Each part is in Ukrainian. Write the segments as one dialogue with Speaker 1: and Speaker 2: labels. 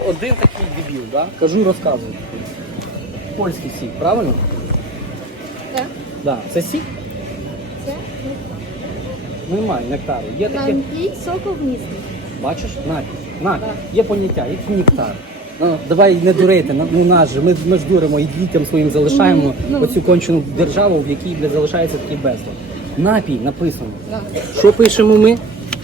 Speaker 1: один такий дебіл, да? Кажу, розказую. Польський сік, правильно?
Speaker 2: Так.
Speaker 1: Да. Це сік?
Speaker 2: Це
Speaker 1: Немає нектару. Є таке,
Speaker 2: напій соковмісний.
Speaker 1: бачиш, напій. Є поняття, як нектар. Ну, давай не дурити, ну нас же, ми ж дуримо і дітям своїм залишаємо оцю кончену державу, в якій залишається такий безлад. Напій написано.
Speaker 2: Так.
Speaker 1: Що пишемо ми?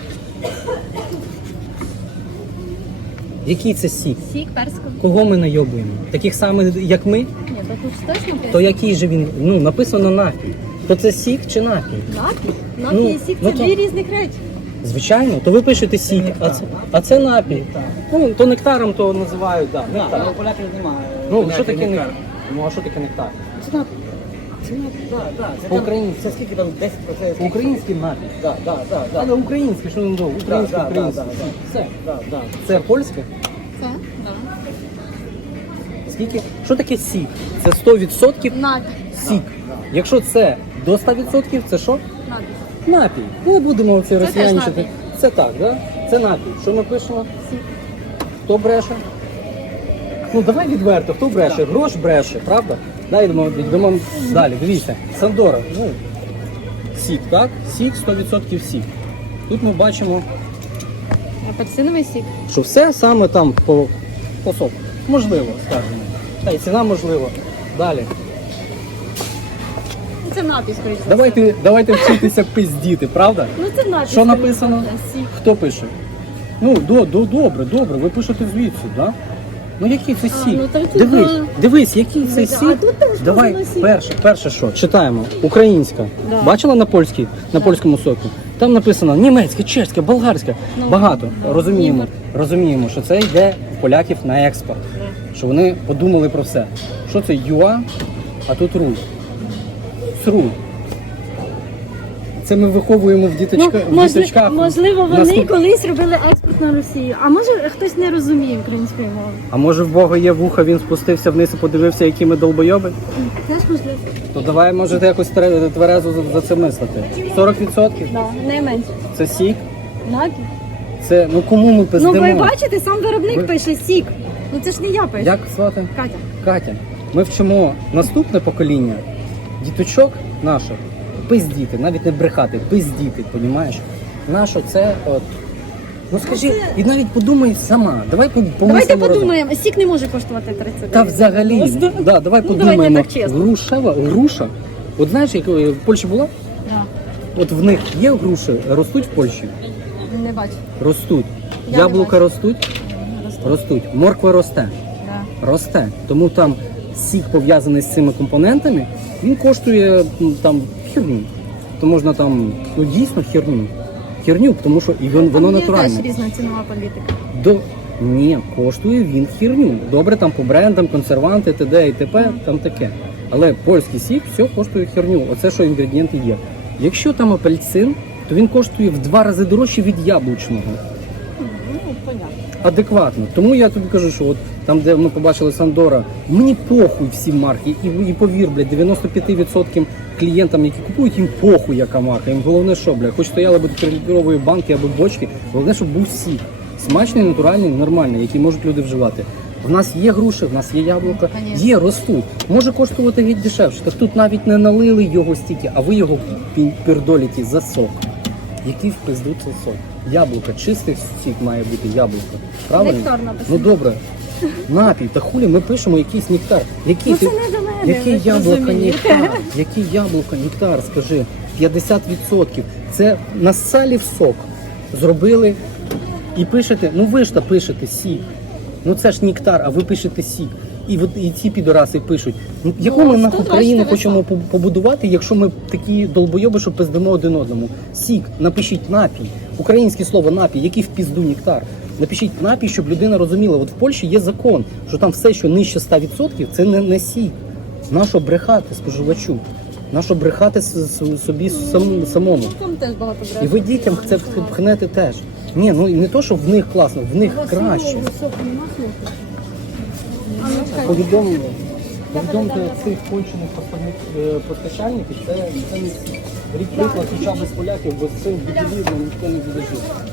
Speaker 1: Який це сік?
Speaker 2: Сік персиковий.
Speaker 1: Кого ми найобуємо? Таких самих, як ми?
Speaker 2: Ні, то тут ж точно
Speaker 1: То
Speaker 2: пише.
Speaker 1: який же він? Ну, написано напій. То це сік чи напій?
Speaker 2: Напій.
Speaker 1: Ну,
Speaker 2: Напій і сік
Speaker 1: ну
Speaker 2: це
Speaker 1: то-
Speaker 2: дві різних речі.
Speaker 1: Звичайно, то ви пишете сік, а це напій. Ну, то нектаром то називають, да, нектар.
Speaker 3: Ну, поляків немає.
Speaker 1: Ну, що таке нектар? Ну, а що таке нектар?
Speaker 3: Це напій. Це напій, так.
Speaker 1: По-українськи.
Speaker 3: Це скільки там 10%?
Speaker 1: По-українськи напій.
Speaker 3: Так.
Speaker 1: Але українське, що не до українське,
Speaker 3: Да,
Speaker 1: українське.
Speaker 3: да.
Speaker 1: Все.
Speaker 3: Так.
Speaker 1: Це польське?
Speaker 2: Це? Так.
Speaker 1: Скільки? Що таке сік? Це 100%
Speaker 2: Напій.
Speaker 1: сік. Якщо це до 100%, це що?
Speaker 2: Напій.
Speaker 1: Напій. Ну, не будемо ці
Speaker 2: теж
Speaker 1: росіянчити.
Speaker 2: напій.
Speaker 1: Це так, да? Це напій. Що ми пишемо?
Speaker 2: Сік.
Speaker 1: Хто бреше? Ну, давай відверто, хто бреше? Грош бреше, правда? Дай йдемо далі. Дивіться, Сандора, ну, сік, так? Сік, 100% сік. Тут ми бачимо,
Speaker 2: Апельсиновий сік.
Speaker 1: що все саме там по соку. Можливо, скажімо. Та й ціна можливо. Далі.
Speaker 2: Ну, це напій, скоріш за все.
Speaker 1: Давайте вчитися пиздіти, правда?
Speaker 2: Ну це напій.
Speaker 1: Що
Speaker 2: скоріш
Speaker 1: написано?
Speaker 2: за все. Сік.
Speaker 1: Хто пише? Ну, добре, ви пишете звідси, так? Да? Ну який це сік?
Speaker 2: ну, так тут,
Speaker 1: Дивись, який це
Speaker 2: а
Speaker 1: сік.
Speaker 2: тут теж
Speaker 1: Давай,
Speaker 2: можна сік.
Speaker 1: перше що? Читаємо. Українська.
Speaker 2: Да.
Speaker 1: Бачила на польській, на польському соку? Там написано німецьке, чеське, болгарське.
Speaker 2: Ну,
Speaker 1: Багато.
Speaker 2: да.
Speaker 1: Розуміємо.
Speaker 2: Імпорт.
Speaker 1: Розуміємо, що це йде у поляків на експорт. Що вони подумали про все. Що це юа, а тут руль. Сруль. Це ми виховуємо в діточках.
Speaker 2: Можливо, вони
Speaker 1: Наступ-
Speaker 2: колись робили експорт на Росію. А може хтось не розуміє української мови.
Speaker 1: А може в Бога є вуха, він спустився вниз і подивився, які ми долбойоби?
Speaker 2: Теж можливо.
Speaker 1: То давай, може, якось тверезо за це мислити. 40%
Speaker 2: Да, не менше.
Speaker 1: це сік.
Speaker 2: Напій.
Speaker 1: Це, ну кому ми пиздимо?
Speaker 2: Ну ви бачите, сам виробник
Speaker 1: Ви-
Speaker 2: пише сік. Ну це ж не я пишу.
Speaker 1: Як звати?
Speaker 2: Катя.
Speaker 1: Катя. Ми вчимо наступне покоління, діточок наших, пиздіти, навіть не брехати, пиздіти, понімаєш? Нащо це от. Ну скажи, і навіть подумай сама. Давай помислимо
Speaker 2: Давайте
Speaker 1: разом.
Speaker 2: подумаємо, сік не може коштувати 30
Speaker 1: Та взагалі,
Speaker 2: Просто.
Speaker 1: да, давай
Speaker 2: Ну,
Speaker 1: подумаємо.
Speaker 2: давайте так чесно.
Speaker 1: Груша. От знаєш, як в Польщі була?
Speaker 2: Да.
Speaker 1: От в них є груші, ростуть в Польщі?
Speaker 2: Не бачу.
Speaker 1: Ростуть.
Speaker 2: Я не
Speaker 1: Яблука
Speaker 2: бачу.
Speaker 1: ростуть? Ростуть. Морква росте.
Speaker 2: Да.
Speaker 1: Росте. Тому там сік пов'язаний з цими компонентами, він коштує там херню. То можна там, ну дійсно херню, тому що і воно
Speaker 2: Там є
Speaker 1: натуральне.
Speaker 2: теж різна цінова політика.
Speaker 1: Ні, коштує він херню. Добре, там по брендам, консерванти, т.д. і т.п. там таке. Але польський сік все коштує херню. Оце що інгредієнти є. Якщо там апельсин, то він коштує в 2 рази дорожче від яблучного.
Speaker 2: Ну, понятно.
Speaker 1: Адекватно. Тому я тобі кажу, що от там, де ми побачили Сандора, мені похуй всі марки. І повір, блядь, 95% клієнтам, які купують, їм похуй яка марка. Їм головне, що, блядь, хоч стояли б 3-літрової банки або бочки, головне, щоб був сік. Смачний, натуральний, нормальний, який можуть люди вживати. В нас є груші, в нас є яблука,
Speaker 2: Конечно.
Speaker 1: є, ростуть. Може коштувати геть дешевше. Так тут навіть не налили його стільки, а ви його пердоліті за сок. Який в пизду це сок? Яблука, чистий сік має бути яблуко. Правильно?
Speaker 2: Нектар написано.
Speaker 1: Ну добре. Напій, та хулі ми пишемо якийсь нектар. Який
Speaker 2: Ну,
Speaker 1: ти-
Speaker 2: це не до мене,
Speaker 1: Який
Speaker 2: ви ж
Speaker 1: яблуко
Speaker 2: розумієте.
Speaker 1: нектар? Який яблуко нектар, скажи? 50%. Це нассалі в сок. Зробили і пишете, ну ви ж та пишете сік. Ну це ж нектар, а ви пишете сік. І ці підораси пишуть. Ну, яку ми нахуй
Speaker 2: 120
Speaker 1: країну
Speaker 2: висок.
Speaker 1: хочемо побудувати, якщо ми такі долбойоби, що пиздимо один одному? Сік, напишіть напій. Українське слово напій, який в пізду нектар. Напишіть напій, щоб людина розуміла. От в Польщі є закон, що там все, що нижче 100%, це не сік. Нащо брехати споживачу? Нащо брехати собі самому?
Speaker 2: Там теж багато
Speaker 1: І
Speaker 2: брати.
Speaker 1: ви дітям це пхнете теж. Ні, ну не то, що в них класно, в них краще. Повідомте цих кончених постачальників, це не всі. Рік приклад хоча б з поляків, бо з цим дебілізмом ніхто не буде жити.